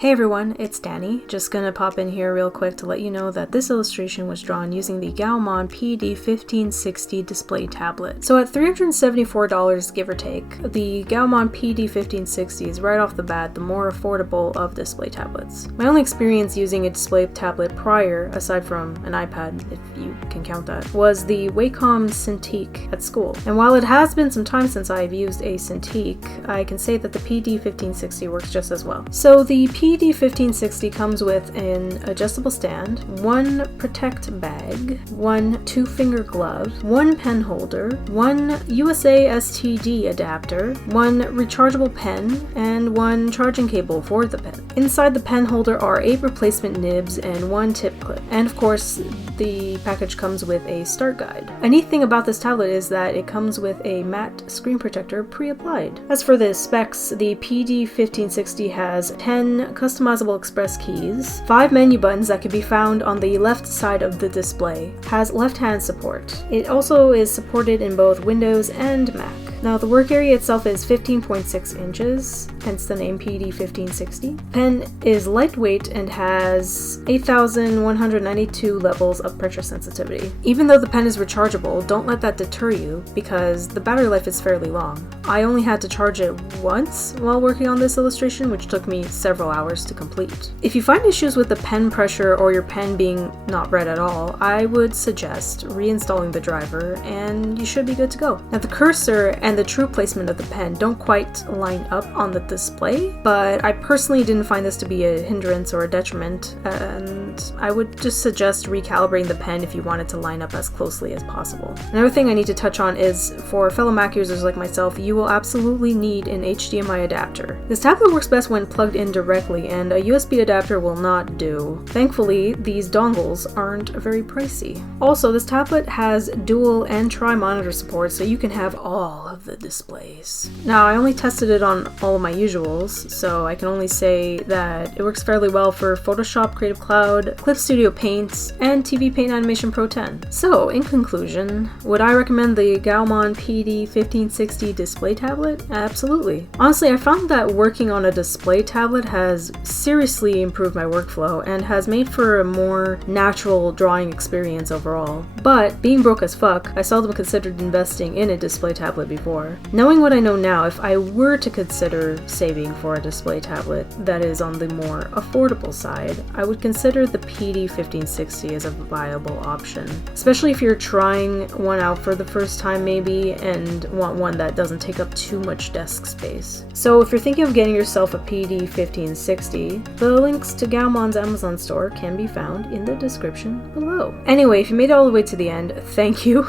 Hey everyone, it's Dany. Just gonna pop in here real quick to let you know that this illustration was drawn using the GAOMON PD1560 display tablet. So at $374 give or take, the GAOMON PD1560 is right off the bat the more affordable of display tablets. My only experience using a display tablet prior, aside from an iPad, if you can count that, was the Wacom Cintiq at school. And while it has been some time since I've used a Cintiq, I can say that the PD1560 works just as well. So the PD1560 comes with an adjustable stand, one protect bag, one 2-finger glove, one pen holder, one USA STD adapter, one rechargeable pen, and one charging cable for the pen. Inside the pen holder are 8 replacement nibs and one tip clip. And of course, the package comes with a start guide. A neat thing about this tablet is that it comes with a matte screen protector pre-applied. As for the specs, the PD1560 has 10 customizable express keys, 5 menu buttons that can be found on the left side of the display, has left-hand support. It also is supported in both Windows and Mac. Now the work area itself is 15.6 inches, hence the name PD1560. Pen is lightweight and has 8,192 levels of pressure sensitivity. Even though the pen is rechargeable, don't let that deter you because the battery life is fairly long. I only had to charge it once while working on this illustration, which took me several hours to complete. If you find issues with the pen pressure or your pen being not read at all, I would suggest reinstalling the driver and you should be good to go. Now the cursor and the true placement of the pen don't quite line up on the display, but I personally didn't find this to be a hindrance or a detriment, and I would just suggest recalibrating the pen if you want it to line up as closely as possible. Another thing I need to touch on is for fellow Mac users like myself, you will absolutely need an HDMI adapter. This tablet works best when plugged in directly, and a USB adapter will not do. Thankfully, these dongles aren't very pricey. Also, this tablet has dual and tri-monitor support, so you can have all of the displays. Now, I only tested it on all of my usuals, so I can only say that it works fairly well for Photoshop, Creative Cloud, Clip Studio Paint, and TV Paint Animation Pro 10. So, in conclusion, would I recommend the GAOMON PD1560 display tablet? Absolutely. Honestly, I found that working on a display tablet has seriously improved my workflow and has made for a more natural drawing experience overall. But, being broke as fuck, I seldom considered investing in a display tablet before. Knowing what I know now, if I were to consider saving for a display tablet that is on the more affordable side, I would consider the PD1560 as a viable option. Especially if you're trying one out for the first time maybe and want one that doesn't take up too much desk space. So if you're thinking of getting yourself a PD1560, the links to GAOMON's Amazon store can be found in the description below. Anyway, if you made it all the way to the end, thank you.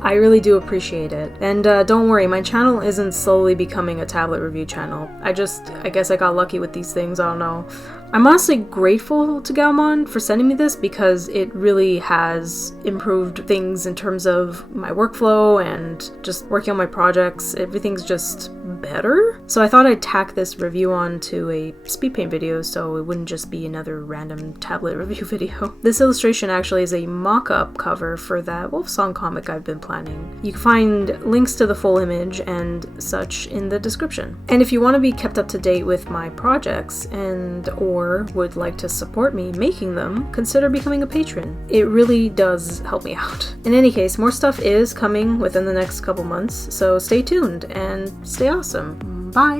I really do appreciate it. And don't worry, my channel isn't slowly becoming a tablet review channel. I guess I got lucky with these things, I don't know. I'm honestly grateful to GAOMON for sending me this because it really has improved things in terms of my workflow and just working on my projects. Everything's just better. So I thought I'd tack this review on to a Speedpaint video so it wouldn't just be another random tablet review video. This illustration actually is a mock-up cover for that Wolf Song comic I've been planning. You can find links to the full image and such in the description. And if you want to be kept up to date with my projects or would like to support me making them, consider becoming a patron. It really does help me out. In any case, more stuff is coming within the next couple months, so stay tuned and stay awesome. Bye!